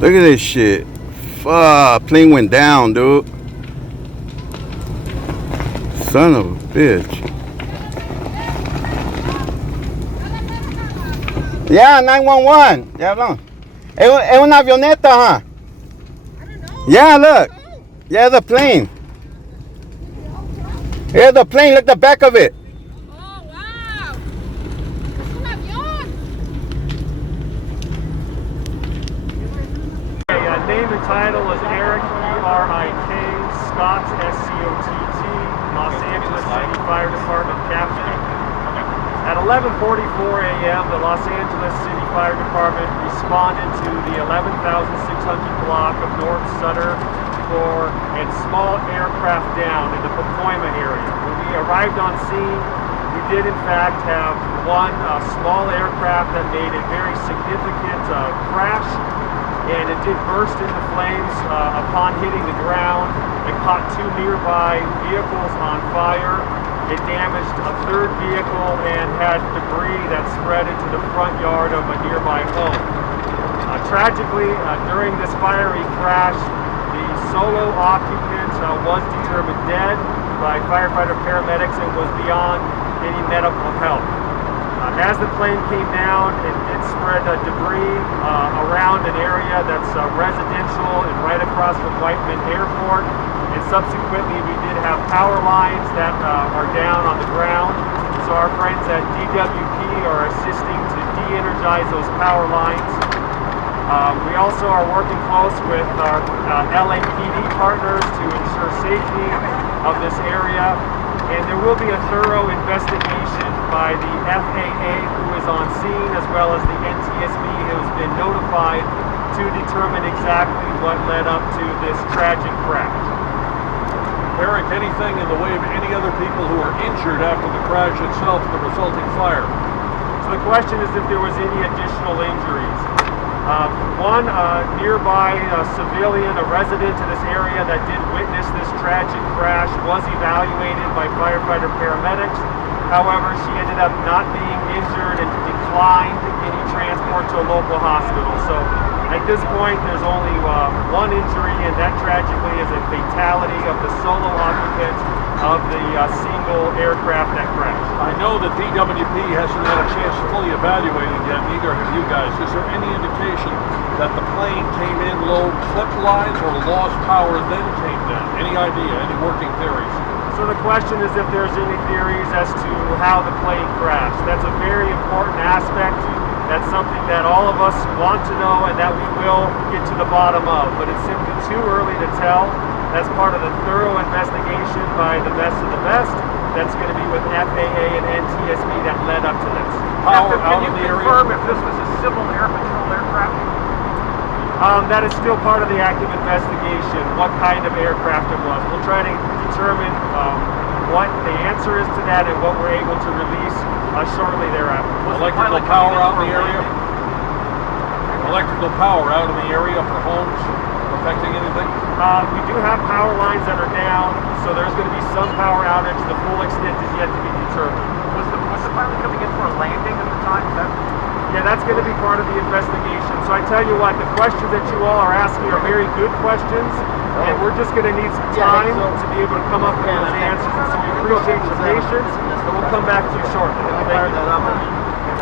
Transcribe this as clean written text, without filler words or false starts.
Look at this shit. Fuck, plane went down, dude. Son of a bitch. Yeah, 911. Yeah, no. Es una avioneta, huh? I don't know. Yeah, look. Yeah, the plane. Here's the plane. Look at the back of it. Oh, wow. Es un avión. Name and title is Eric, E-R-I-K, Scott, S-C-O-T-T, Los Angeles City Fire Department Captain. At 11:44 a.m., the Los Angeles City Fire Department responded to the 11,600 block of North Sutter for a small aircraft down in the Pacoima area. When we arrived on scene, we did in fact have one small aircraft that made a very significant crash, and it did burst into flames upon hitting the ground. It caught two nearby vehicles on fire. It damaged a third vehicle and had debris that spread into the front yard of a nearby home. Tragically, during this fiery crash, the solo occupant was determined dead by firefighter paramedics and was beyond any medical help. As the plane came down, it spread debris around an area that's residential and right across from Whiteman Airport. And subsequently, we did have power lines that are down on the ground. So our friends at DWP are assisting to de-energize those power lines. We also are working close with our LAPD partners to ensure safety of this area. And there will be a thorough investigation by the FAA, who is on scene, as well as the NTSB, who has been notified to determine exactly what led up to this tragic crash. Eric, anything in the way of any other people who are injured after the crash itself and the resulting fire? So the question is if there was any additional injuries. One nearby civilian, a resident in this area that did witness this tragic crash, was evaluated by firefighter paramedics. However, she ended up not being injured and declined any transport to a local hospital. So at this point, there's only one injury, and that tragically is a fatality of the solo occupant of the single aircraft that crashed. I know that DWP hasn't had a chance to fully evaluate it yet, neither have you guys. Is there any indication that the plane came in low clip lines or lost power then came down? Any idea, any working theories? So the question is if there's any theories as to how the plane crashed. That's a very important aspect. That's something that all of us want to know and that we will get to the bottom of, but it's simply too early to tell. That's part of the thorough investigation by the best of the best. That's going to be with FAA and NTSB that led up to this. Power out of the area? Can you confirm if this was a Civil Air Patrol aircraft? That is still part of the active investigation, what kind of aircraft it was. We'll try to determine what the answer is to that and what we're able to release shortly thereafter. Electrical power out in the area? Electrical power out in the area for homes affecting anything? We do have power lines that are down, so there's going to be some power outage. The full extent is yet to be determined. Was the pilot coming in for a landing at the time? Yeah, that's going to be part of the investigation. So I tell you what, the questions that you all are asking are very good questions, and we're just going to need some time to be able to come up with those answers. And so we appreciate your patience, and we'll come back to you shortly. Thank you.